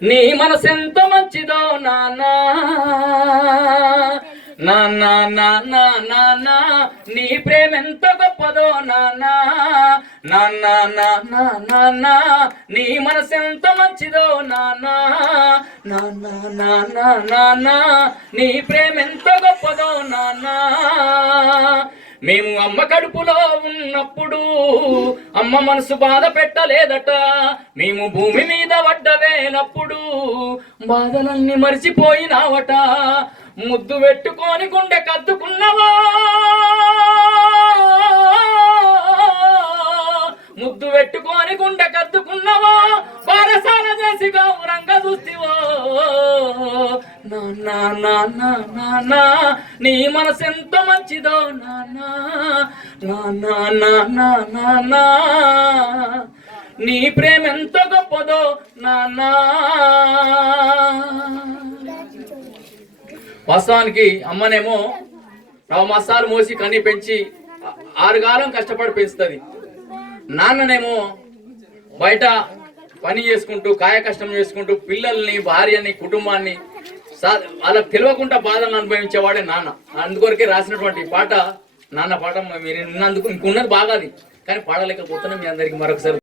నీ మనసెంత మంచిదో నానా నానా నానా నానా నీ ప్రేమ ఎంత గొప్పదో నానా నానా నానా నానా నీ మనసు ఎంత మంచిదో నానా నానా నానా నానా నీ ప్రేమ ఎంత గొప్పదో నానా మేము అమ్మ కడుపులో ఉన్నప్పుడు అమ్మ మనసు బాధ పెట్టలేదట. మేము భూమి మీద పడ్డవేనప్పుడు బాధలన్నీ మరిచిపోయినావట. ముద్దు పెట్టుకొని గుండె కద్దుకున్నవా? ముద్దు పెట్టుకొని గుండె కద్దుకున్నవా? బారసాల చేసి గౌరంగా చూస్తే నా నాన్నా నాన్నా నీ మనసు ఎంత మంచిదో నాన్నా నా. నాన్నా నాన్నా నీ ప్రేమ ఎంత గొప్పదో నాన్నా వాస్తవానికి అమ్మనేమో నవమాసాలు మోసి కన్ని పెంచి ఆరుగాలం కష్టపడి పెంచుతుంది. నాన్ననేమో బయట పని చేసుకుంటూ కాయ కష్టం చేసుకుంటూ పిల్లల్ని భార్యని కుటుంబాన్ని వాళ్ళకి తెలియకుండా బాధను అనుభవించేవాడే నాన్న. అందుకొరకే రాసినటువంటి పాట నాన్న పాట మీరు విన్నందుకు ఇంకున్నది బాగా అది కానీ పాడలేకపోతున్నాం మీ అందరికి మరొకసారి